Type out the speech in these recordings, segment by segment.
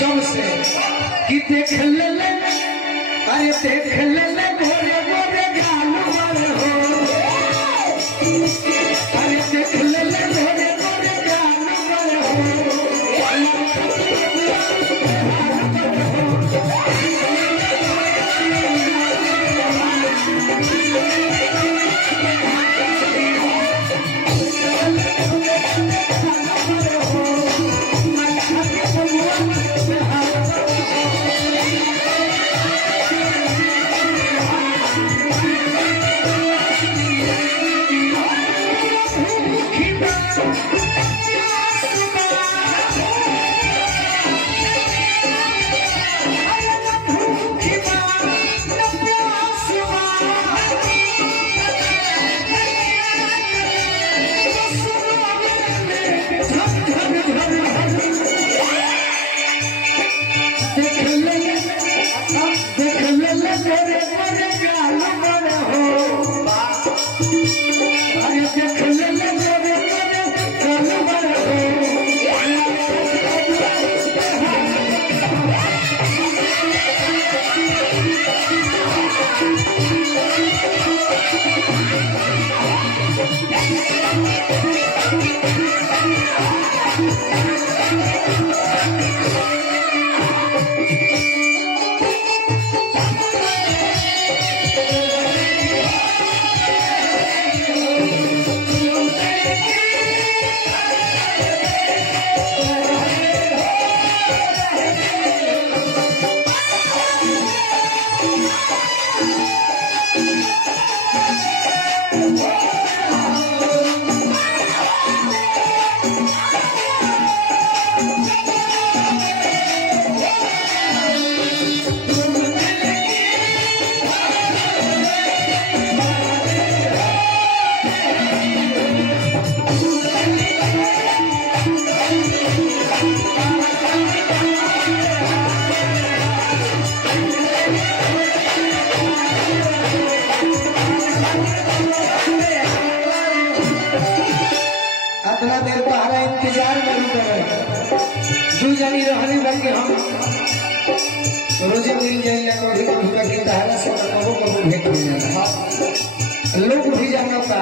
जब से कि देख ले अरे देख ले गोरे गोरे गाल वाले हो अरे देख ले गोरे गोरे गाल वाले हो इतना देर तुम्हारा इंतजार नहीं करे जो जानी रहने लगे हम रोजे मिल जाइए कभी कभी कभी तारा से कबो कबो भेंट हो जाए लोग भी जानता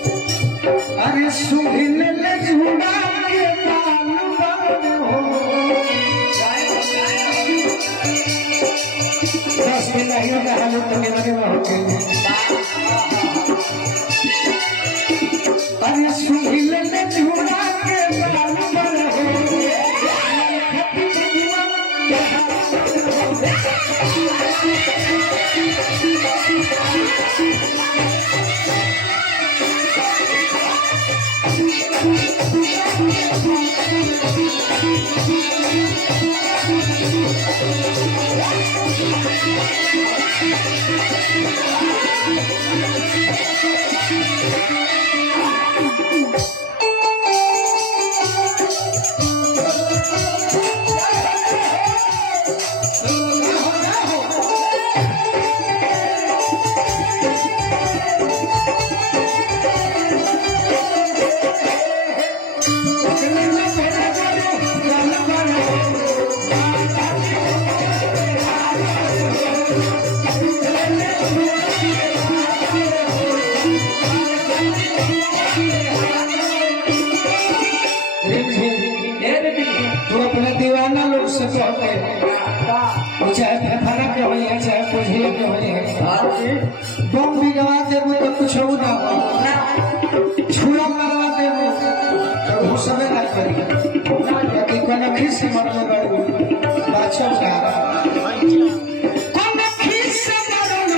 अरे सुहिल झूला के बाल हो 10 दिन नहीं हालत तो मेरे में हो गई अरे सुहिल झूला के बाल हो तो अपने दीवाना लोग से कहते हैं चाहे फेफड़ा के हो चाहे पुझिए के हो बम भी गवा देबो तो कुछ हो ना छुरा मारवा देबो तो घुसबे ना करी कि कोने खिस मरले बाड़ू बाछो का कोने खिस मरल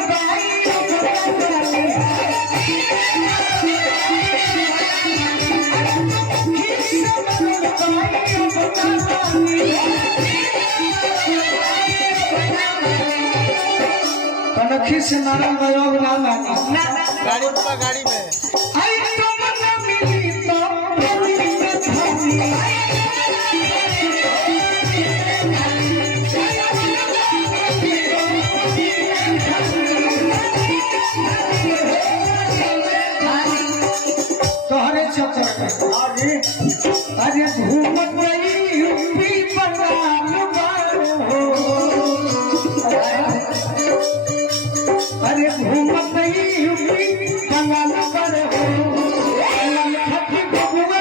सखी से नारायण बयोग ना मानी गाड़ी में आई तो मन मिली तो प्रेमी में धानी तोहरे चक्कर में अरे घूमत गई यूपी बंगाल वालों हो अरे घूमत गई यूपी बंगाल वालों हो लखती बबुआ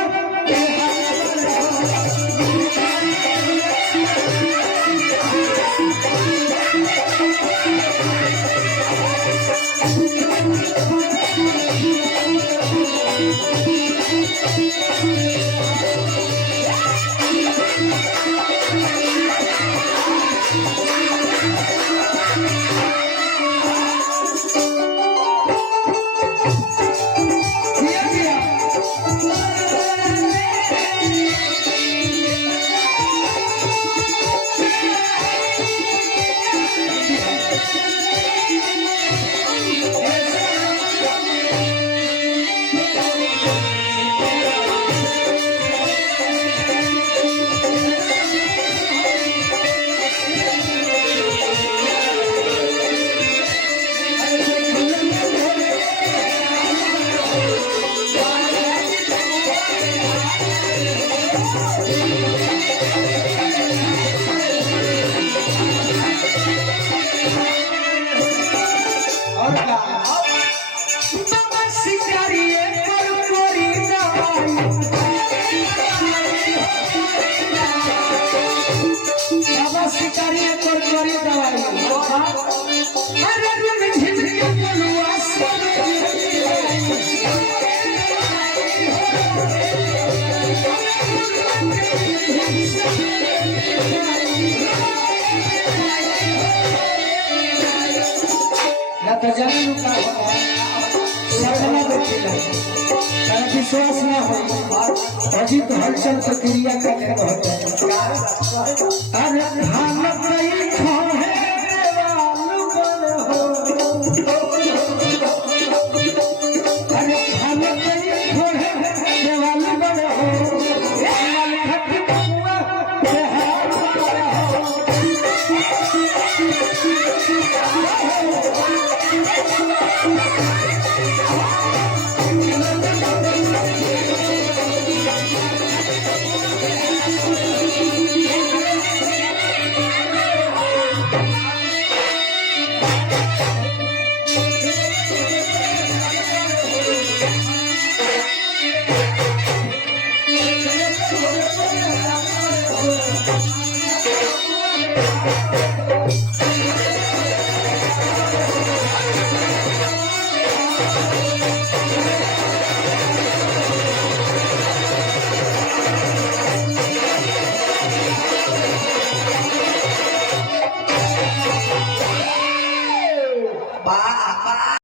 दिया दिया और क्या बाबा शिकारी पर कोरी दवाई बाबा शिकारी पर कोरी दवाई अरे रुन झिझके बलुआ सब या तो जानू का सपना देखिला तारा विश्वास ना हो अजीत हलचल प्रक्रिया करने होता अरे हालत नहीं खोहे देवाल बन हो अरे हालत नहीं खोहे देवाल बन हो लाल खट बबुआ बेहाल बन